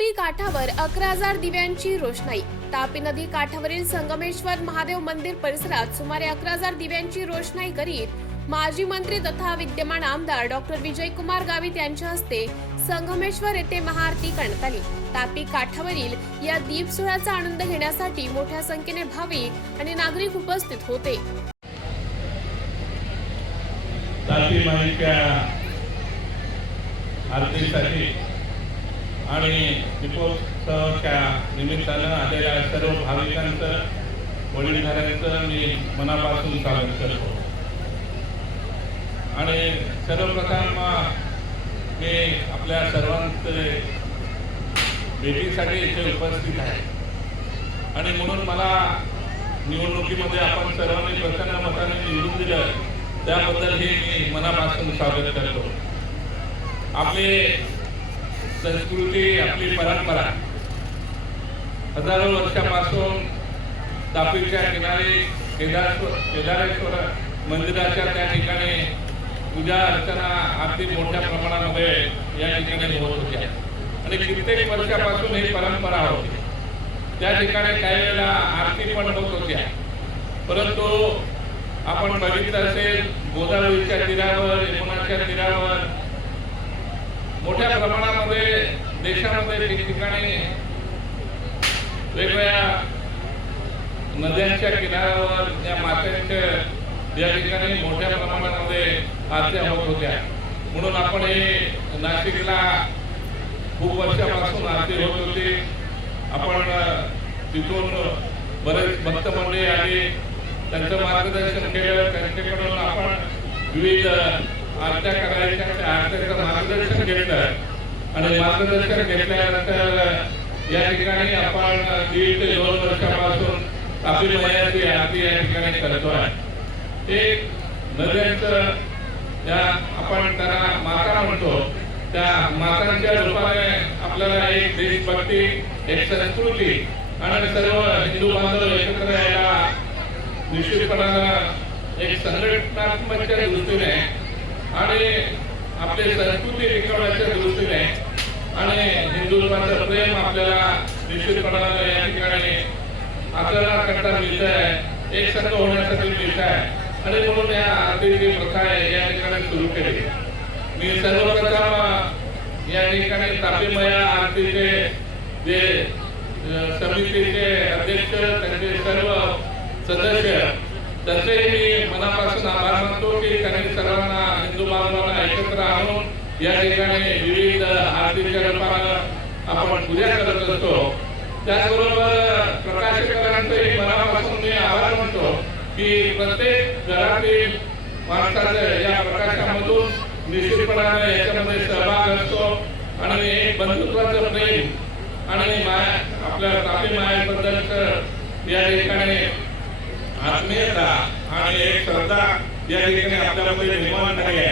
तापी काठावर अकरा हजार दिव्यांची रोषणाई. तापी नदी काठावरील संगमेश्वर महादेव मंदिर परिसरात सुमारे अकरा हजार दिव्यांची रोषणाई करीत माजी मंत्री तथा विद्यमान आमदार डॉक्टर विजयकुमार गावित यांच्या हस्ते संगमेश्वर येथे महाआरती करण्यात आली. तापी काठावरील या दीप सोहळ्याचा आनंद घेण्यासाठी मोठ्या संख्येने भाविक आणि नागरिक उपस्थित होते. तापी आरतीसाठी आणि दीपोत्सवाच्या निमित्तानं आलेल्या सर्व भाविकांचं वडीलधाऱ्यांचं मी मनापासून स्वागत करतो. आणि सर्वप्रथम मी आपल्या सर्वांचे भेटीसाठी इथे उपस्थित आहे. आणि म्हणून मला निवडणुकीमध्ये आपण सर्वांनी प्रसन्न मताने निवडून दिलं त्याबद्दल हे मी मनापासून स्वागत करतो. आपले संस्कृती आपली परंपरा. हजारो वर्षापासून तापीच्या किनारी केदारेश्वर केदारेश्वर मंदिराच्या त्या ठिकाणी पूजा अर्चना अगदी मोठ्या प्रमाणामध्ये या ठिकाणी होत होत्या. आणि कित्येक वर्षापासून ही परंपरा होती. त्या ठिकाणी काही वेळेला आरती पण होत होत्या. परंतु आपण बघितलं असेल गोदावरीच्या तीरावर यमुनाच्या तीरावर मोठ्या प्रमाणामध्ये देशामध्ये ठिकठिकाणी वेगवेगळ्या नद्यांच्या किनाऱ्यावर या मात्यांच्या या ठिकाणी मोठ्या प्रमाणामध्ये आत्या होत होत्या म्हणून आपण हे नाशिकला खूप वर्षापासून आरती होत होती. आपण तिथून बरेच भक्त मंडळी आली. त्यांचं मार्गदर्शन केलं. त्यांच्याकडून आपण विविध आरत्या करायच्या. आरत्याचं मार्गदर्शन घेतलं. आणि मार्गदर्शन घेतल्यानंतर या ठिकाणी आपण दीड ते दोन वर्षापासून आपली मयाची आरती या ठिकाणी करतो आहे. एक नद्यांचं ज्या आपण त्याला माता म्हणतो त्या मातांच्या रूपाने आपल्याला एक देशभक्ती एक संस्कृती आणि सर्व हिंदू बांधव एकत्र यायला निश्चितपणानं एक संघटनात्मकच्या दृष्टीने आणि आपली संस्कृती टिकवण्याच्या दृष्टीने हिंदुत्वाचं प्रेम आपल्याला निश्चितपणानं या ठिकाणी आपल्याला करता मिळत आहे एक संघ होण्यासाठी मिळत आहे आणि म्हणून या आरतीची प्रथा आहे या ठिकाणी सुरू केली. मी सर्वप्रथम या ठिकाणी तापीमया आरतीचे जे समितीचे अध्यक्ष त्यांचे सर्व सदस्य त्यांचे मी मनापासून आभार मानतो की त्यांनी सर्वांना हिंदू बांधवांना एकत्र आणून या ठिकाणी विविध आरतीच्या रूपानं आपण पूजा करत असतो. त्याचबरोबर प्रकाशकरांचंही मनापासून मी आभार म्हणतो की प्रत्येक घरातील माणसाचं या प्रकाशामधून निश्चितपणाने याच्यामध्ये सहभाग असतो आणि एक बंधुत्वाचं प्रेम आणि माया आपल्या तापी मायाबद्दलच या ठिकाणी आत्मीयता आणि एक श्रद्धा या ठिकाणी आपल्यामध्ये निर्माण झाली आहे.